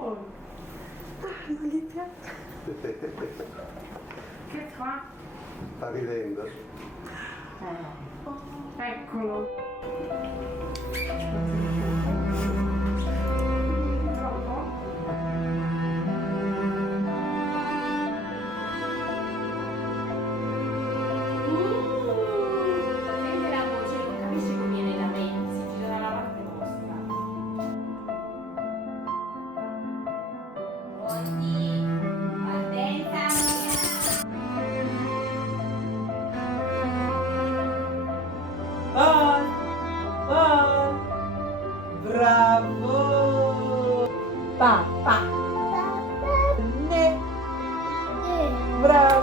Non gli piace. Che fa? Sta ridendo. Eccolo. Troppo? Sente la voce, non capisce come viene da me, si gira dalla parte vostra. Pronti? Partenza! Vai, vai, bravo. Pa, pa, ne, bravo.